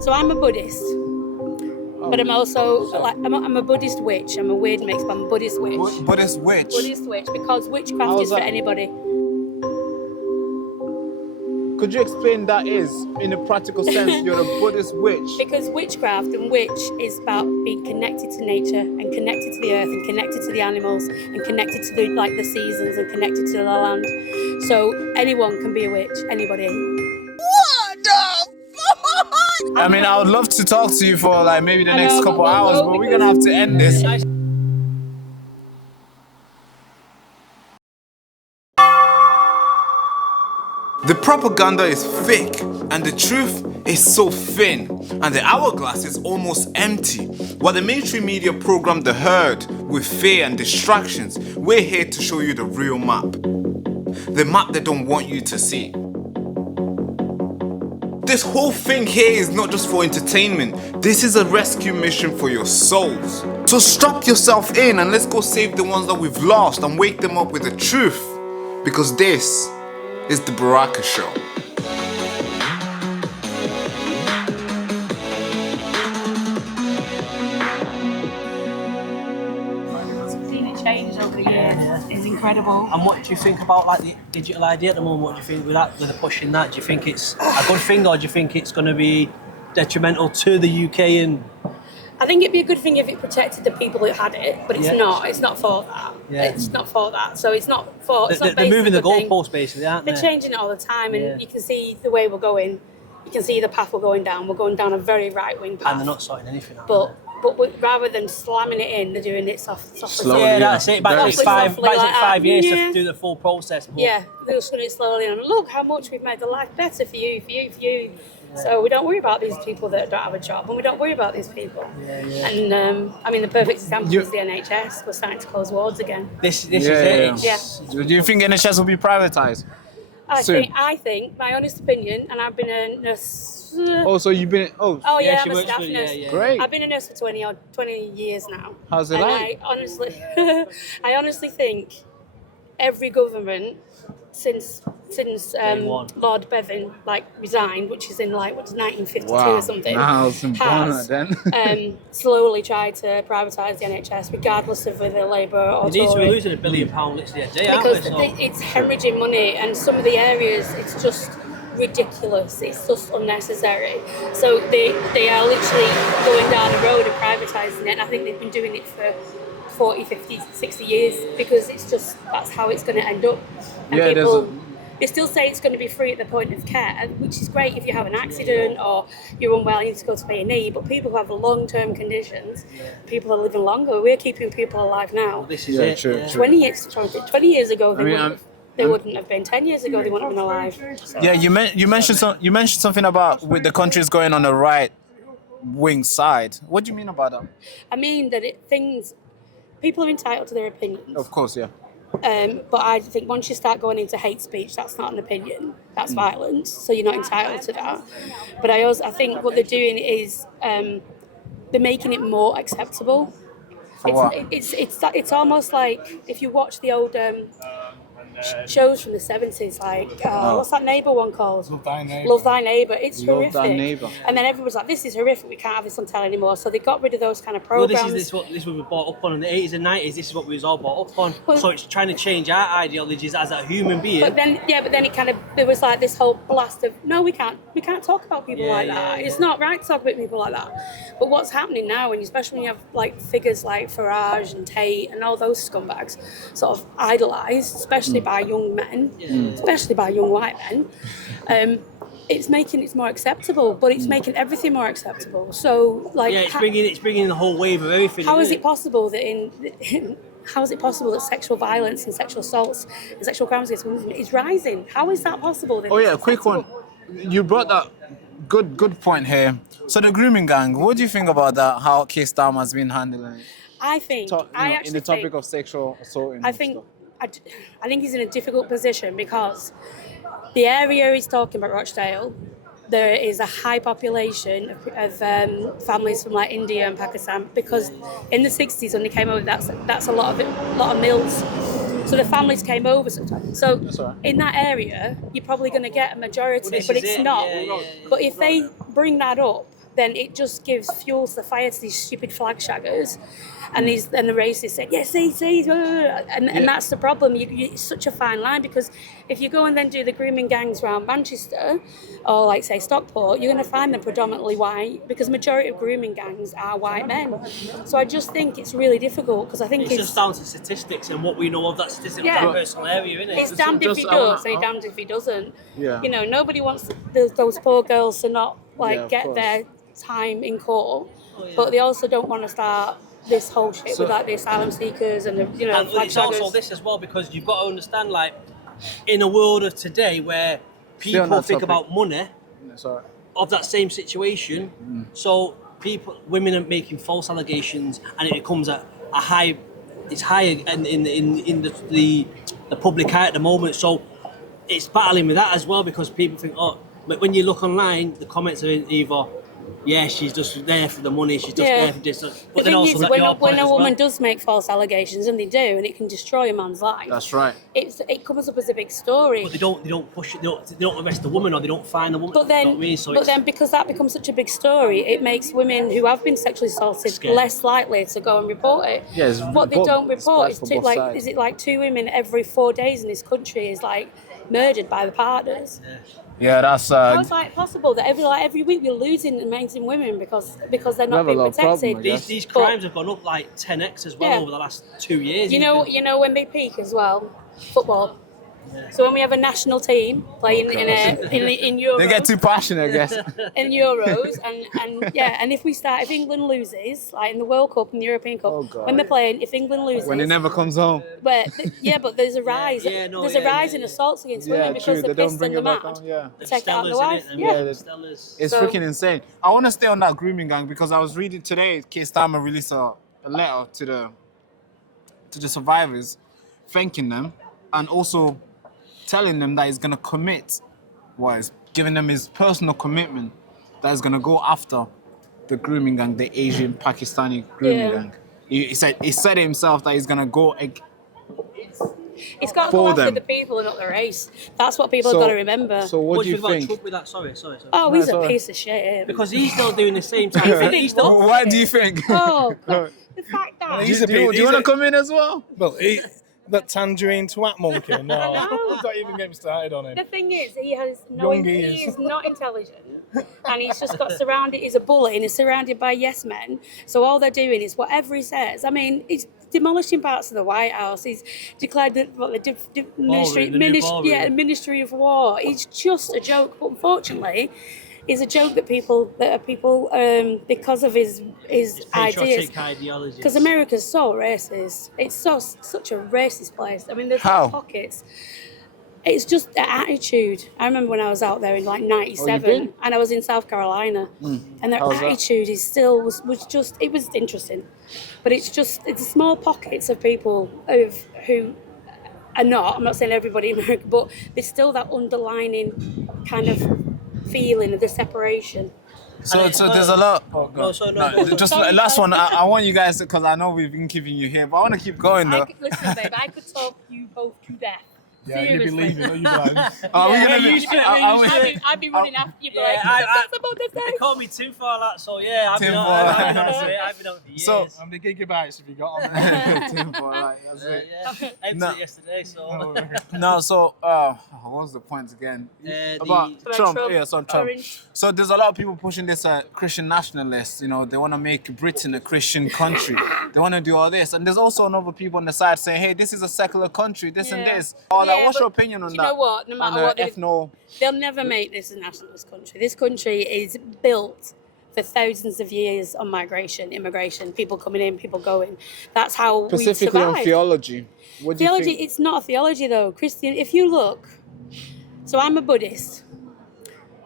So I'm a Buddhist, but I'm also I'm a Buddhist witch. I'm a weird mix, but I'm a Buddhist witch. Buddhist witch? Buddhist witch, because witchcraft is for anybody. Could you explain that is, in a practical sense, you're a Buddhist witch? Because witchcraft and witch is about being connected to nature and connected to the earth and connected to the animals and connected to the seasons and connected to the land. So anyone can be a witch, anybody. What the fuck? I mean, I would love to talk to you for like maybe the next couple hours, but we're gonna have to end this. The propaganda is thick and the truth is so thin, and the hourglass is almost empty. While the mainstream media program the herd with fear and distractions, we're here to show you the real map. The map they don't want you to see. This whole thing here is not just for entertainment. This is a rescue mission for your souls. So strap yourself in and let's go save the ones that we've lost and wake them up with the truth. Because this is the Baraka Show. Seeing it change over the years is incredible. And what do you think about like the digital ID at the moment? What do you think with that, with the pushing that? Do you think it's a good thing, or do you think it's going to be detrimental to the UK? And I think it'd be a good thing if it protected the people who had it, but it's not. It's not for that. Yeah. It's not for that. So it's not for. It's not they're moving the goalposts goalposts basically, aren't they? They're changing it all the time, and you can see the way we're going. You can see the path we're going down. We're going down a very right-wing path. And they're not sorting anything out. But rather than slamming it in, they're doing it softly. Slowly, yeah, that's it. Back Very to five years yeah. to do the full process. But Yeah, they're just doing it slowly. And look how much we've made the life better for you. So we don't worry about these people that don't have a job, and we don't worry about these people. And I mean, the perfect example is the NHS. We're starting to close wards again. this is it. Yeah. Do you think NHS will be privatised? I think, my honest opinion, and I've been a nurse. Oh, so you've been... Oh Yeah, she I'm a works staff for- nurse. yeah. Great. I've been a nurse for 20 years now. How's it and like? I honestly think every government since one. Lord Bevan resigned, which is in 1952 Wow. or something, Niles and Bonner has then. slowly tried to privatise the NHS, regardless of whether Labour or We're Tory. losing £1 billion literally a day, aren't Because we? So- it's hemorrhaging money, and some of the areas it's just ridiculous. It's just unnecessary. So they are literally going down the road of privatising it, and I think they've been doing it for 40, 50, 60 years because that's how it's going to end up. And they still say it's going to be free at the point of care, which is great if you have an accident or you're unwell, you need to go to A&E, but people who have long-term conditions, people are living longer. We're keeping people alive now. This is it. True. 20 years ago, they wouldn't have been. 10 years ago, they wouldn't have been alive. So. Yeah, you mentioned something about with the countries going on the right wing side. What do you mean about that? I mean that people are entitled to their opinions. Of course, yeah. But I think once you start going into hate speech, that's not an opinion. That's violence. So you're not entitled to that. But I think what they're doing is they're making it more acceptable. It's almost like if you watch the old shows from the 70s, what's that Neighbour one called? Love Thy Neighbour. It's horrific. Thy Neighbour. And then everyone's like, this is horrific, we can't have this on telly anymore. So they got rid of those kind of Well, programmes. this is what we were brought up on in the 80s and 90s. This is what we was all brought up on. So it's trying to change our ideologies as a human being. But then it kind of, there was like this whole blast of, no, we can't talk about people like that. It's not right to talk about people like that. But what's happening now, and especially when you have figures like Farage and Tate and all those scumbags sort of idolised, especially by young men, especially by young white men, it's making it more acceptable, but it's making everything more acceptable. So it's bringing the whole wave of everything. How is it possible that how is it possible that sexual violence and sexual assaults and sexual crimes against women is rising? How is that possible? Oh yeah, quick one. You brought that good point here. So the grooming gang, what do you think about that? How Keir Starmer has been handling it? I think in the topic of sexual assault. I think he's in a difficult position because the area he's talking about, Rochdale, there is a high population of families from India and Pakistan, because in the 60s when they came over, that's a lot of mills. So the families came over sometimes. So in that area, you're probably going to get a majority, but it's not. But if they bring that up, then it just gives fuel to the fire to these stupid flag shaggers, and the racists say, yes, and that's the problem. It's such a fine line, because if you go and then do the grooming gangs around Manchester, or like say Stockport, you're going to find them predominantly white, because majority of grooming gangs are white men. So I just think it's really difficult, because I think it's just down to statistics and what we know of that statistic of that personal area, isn't it? It's damned if he does, and damned if he doesn't. Yeah. You know, nobody wants those poor girls to not get course. their time in court, but they also don't want to start this whole shit with like the asylum seekers and the and it's also this as well, because you've got to understand, like, in a world of today where people think about money of that same situation, so women are making false allegations, and it becomes it's higher in the public eye at the moment. So it's battling with that as well, because people think, but when you look online, the comments are either, she's just there for the money, she's just there for this. But then also when a woman does make false allegations, and they do, and it can destroy a man's life. That's right. It comes up as a big story. But they don't push it. They don't arrest the woman, or they don't find the woman. But then, then because that becomes such a big story, it makes women who have been sexually assaulted less likely to go and report it. Yes. What they don't report is is it like 2 women every 4 days in this country is like murdered by the partners. Yeah, that's. How's that possible that every week we're losing amazing women because they're not being protected? These crimes have gone up like 10x as well over the last 2 years. You know when they peak as well, football. Yeah. So when we have a national team playing in Euros, they get too passionate, I guess. In Euros, and if England loses, like in the World Cup and the European Cup, when they're playing, if England loses, when it never comes home. But there's a rise. There's a rise in assaults against women because they're pissed and they're mad. Take out the wife. It's freaking insane. I want to stay on that grooming gang, because I was reading today, Keir Starmer released a letter to the survivors, thanking them, and also telling them that he's going to commit, he's giving them his personal commitment that he's going to go after the grooming gang, the Asian Pakistani grooming gang. He said it himself that he's going to go it's got to go after the people and not the race. That's what people have got to remember. So what do you think? About Trump with that? Sorry. Oh, he's a piece of shit. Because he's still doing the same time. What do you think? Oh, God. The fact that... Do you want to come in as well? Well, that tangerine twat monkey. No, don't even get me started on him. The thing is, he is not intelligent, and he's just got surrounded. He's a bully, and he's surrounded by yes men. So all they're doing is whatever he says. I mean, he's demolishing parts of the White House. He's declared the Ministry of War. He's just a joke. But unfortunately, is a joke that people because of his ideas. Because America's so racist. It's such a racist place. I mean, there's pockets. It's just the attitude. I remember when I was out there in like '97, and I was in South Carolina, and their attitude is still was just. It was interesting, but it's small pockets of people who are not. I'm not saying everybody in America, but there's still that underlining kind of feeling of the separation. So there's a lot. Just last one. I want you guys, because I know we've been keeping you here, but I want to keep going though. Listen, babe, I could talk you both to death. Yeah, you'd be leaving, no, you guys. I'd be running after you, but that's about to say. They call me Tim for that, so I've been on for years. So, how many gigabytes have you got on there? Tim for that's it. Empty yesterday, so. No, so what was the point again? About Trump. Yeah, so Trump. Orange. So there's a lot of people pushing this Christian nationalists. You know, they want to make Britain a Christian country. They want to do all this, and there's also another people on the side saying, "Hey, this is a secular country. This and this." What's your opinion on that? You know what? No matter what, they'll never make this a nationalist country. This country is built for thousands of years on migration, immigration, people coming in, people going. That's how we survive. Specifically on theology. What do you think? It's not a theology though. Christian, if you look, so I'm a Buddhist.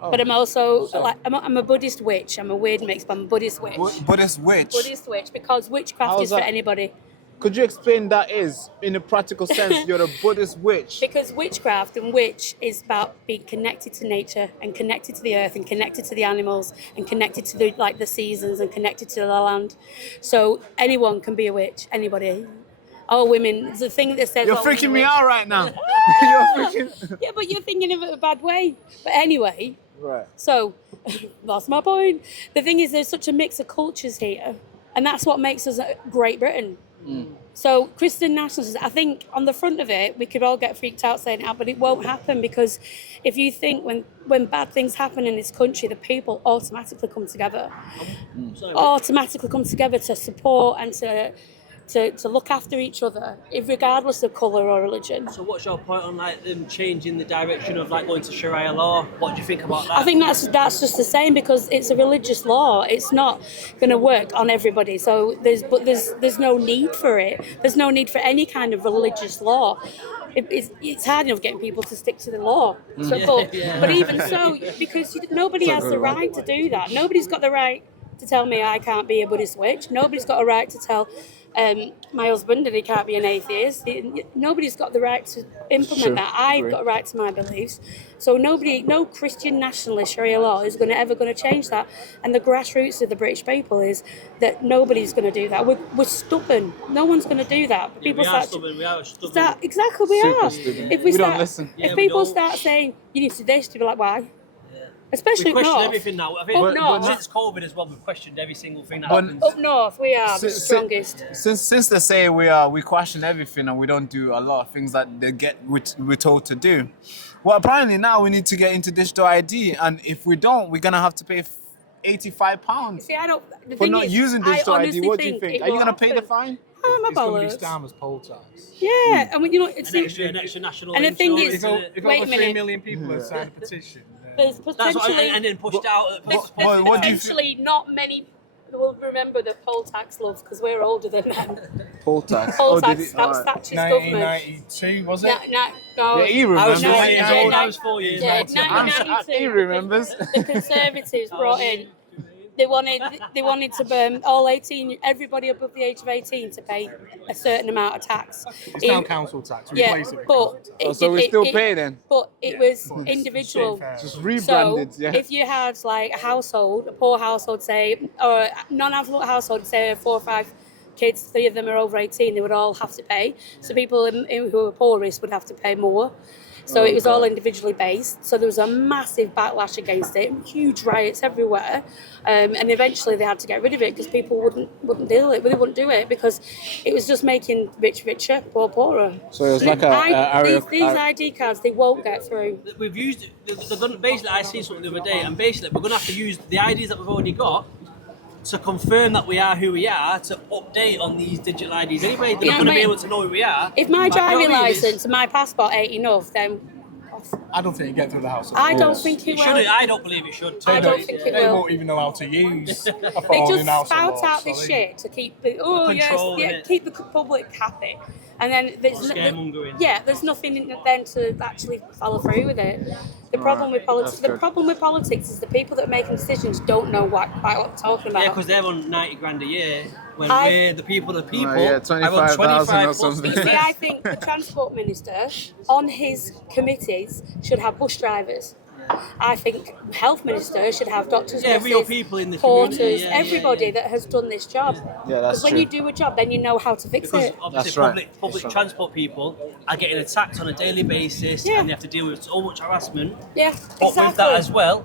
But I'm also I'm a Buddhist witch. I'm a weird mix, but I'm a Buddhist witch. Buddhist witch? Buddhist witch, because witchcraft is for anybody. Could you explain that is, in a practical sense, you're a Buddhist witch? Because witchcraft and witch is about being connected to nature and connected to the earth and connected to the animals and connected to the seasons and connected to the land. So anyone can be a witch, anybody. Oh, women, it's the thing that says... You're freaking me out right now. You're freaking... Yeah, but you're thinking of it a bad way. But anyway, Right. So, that's my point. The thing is, there's such a mix of cultures here, and that's what makes us Great Britain. So Christian nationalists, I think on the front of it, we could all get freaked out saying that, but it won't happen, because if you think when bad things happen in this country, the people automatically come together. Automatically come together to support and to look after each other, regardless of colour or religion. So what's your point on like them changing the direction of like going to Sharia law? What do you think about that? I think that's just the same, because it's a religious law. It's not going to work on everybody. So there's no need for it. There's no need for any kind of religious law. It's hard enough getting people to stick to the law. So, but even so, because nobody has the right to do that. Nobody's got the right to tell me I can't be a Buddhist witch. Nobody's got a right to tell my husband that he can't be an atheist. Nobody's got the right to implement that. I've got a right to my beliefs. So no Christian nationalist Sharia law is ever going to change that. And the grassroots of the British people is that nobody's going to do that. We're stubborn. No one's going to do that. But people we are stubborn. Exactly, we are. Stubborn. If we don't listen. If people start saying you need to do this, you'll be like, why? Especially we question up north. Everything now. I think since COVID as well, we've questioned every single thing that happens. Up north, we are the strongest. Since they say we question everything and we don't do a lot of things that we're told to do. Well, apparently now we need to get into digital ID, and if we don't, we're gonna have to pay £85 See, I don't. for not using digital ID. What do you think? Are you gonna pay the fine? It's going to be down as poll tax. Yeah, I mean, it's an extra national. And the thing insurance, is, If wait a over 3 minute. million people have signed a petition, There's that's potentially, and then pushed out. there's what do you potentially not many will remember the poll tax, love, because we're older than them. Poll tax. Poll tax, that was Thatcher's government. 1992, was it? No. Yeah, he I was remembers. 4 years Yeah, old. yeah, I was 4 years Yeah, old. 1992. He remembers. The Conservatives brought in. They wanted to burn everybody above the age of 18 to pay a certain amount of tax. It's now council tax. Yeah, Replace it with but So we still pay then? But it was individual. Just So rebranded, yeah. if you had like a poor household, say, or a non-affluent household, say 4 or 5 kids, 3 of them are over 18, they would all have to pay. So people who are poorest would have to pay more. So it was all individually based. So there was a massive backlash against it, huge riots everywhere, and eventually they had to get rid of it because people wouldn't deal with it. They wouldn't do it because it was just making rich richer, poor poorer. So it was like these ID cards, they won't get through. We've used basically. I see something the other day, and basically we're going to have to use the IDs that we've already got to confirm that we are who we are, to update on these digital IDs. Anyway, they're not going to be able to know who we are. If my driving licence and my passport ain't enough, then I don't think it gets through the house. I don't think it It will. shouldn't. I don't believe it should. I don't think it They will. won't even know how to use a They phone just in house. spout out this shit to keep the Control it. keep the public happy, and then Scaremongering. there's nothing then to actually follow through with it. The problem with politics is the people that are making decisions don't know quite what they're talking about. Yeah, because they're on 90 grand a year, when I- we're the people of people. yeah, are on 25,000 or plus something. See, I think the transport minister on his committees should have bus drivers. I think health minister should have doctors, nurses, real people in the porters, community, everybody that has done this job. Yeah, that's when true. you do a job, then you know how to fix Because it. obviously That's right. public transport people are getting attacked on a daily basis, Yeah. and they have to deal with so much harassment. Yeah, But exactly. with that as well,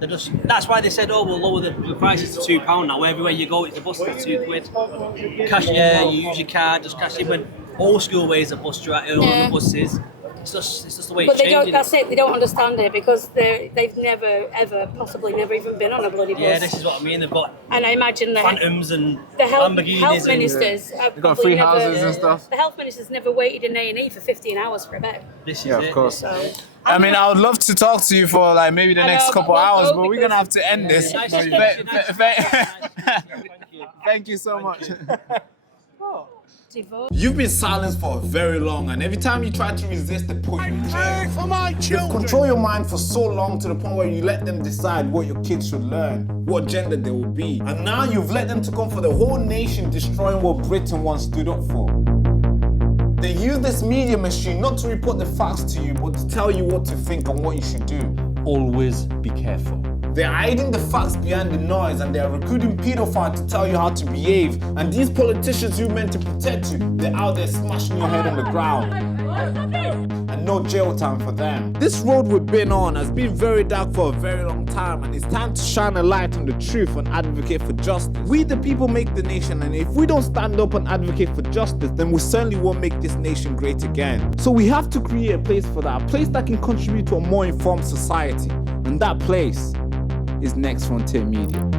that's why they said, we'll lower the prices to £2 now. Everywhere you go, the bus is £2. Cash, you use your card, just cash in. When old school ways of bus driving, Yeah. the buses, it's just the way But it's they don't. changing. That's it. They don't understand it because they've never, ever, possibly never even been on a bloody bus. Yeah, this is what I mean. They've got And I imagine Phantoms and the health Lamborghinis. ministers have They got probably free never, houses and stuff. The health ministers never waited in A&E for 15 hours for a bed. This is Yeah, it. of course. So I mean, I would love to talk to you for like maybe the I next know, couple but we'll hours, go but we're gonna have because- to end this. Nice Fa- to meet you, fa- fa- Thank you. Thank you so much. devote. You've been silenced for very long, and every time you try to resist, they put you in jail. For my You've controlled your mind for so long to the point where you let them decide what your kids should learn, what gender they will be. And now you've let them to come for the whole nation, destroying what Britain once stood up for. They use this media machine not to report the facts to you, but to tell you what to think and what you should do. Always be careful. They're hiding the facts behind the noise, and they're recruiting pedophiles to tell you how to behave. And these politicians who meant to protect you, they're out there smashing your head on the ground. And and no jail time for them. This road we've been on has been very dark for a very long time, and it's time to shine a light on the truth and advocate for justice. We the people make the nation, and if we don't stand up and advocate for justice, then we certainly won't make this nation great again. So we have to create a place for that, a place that can contribute to a more informed society, and that place is Next Frontier Media.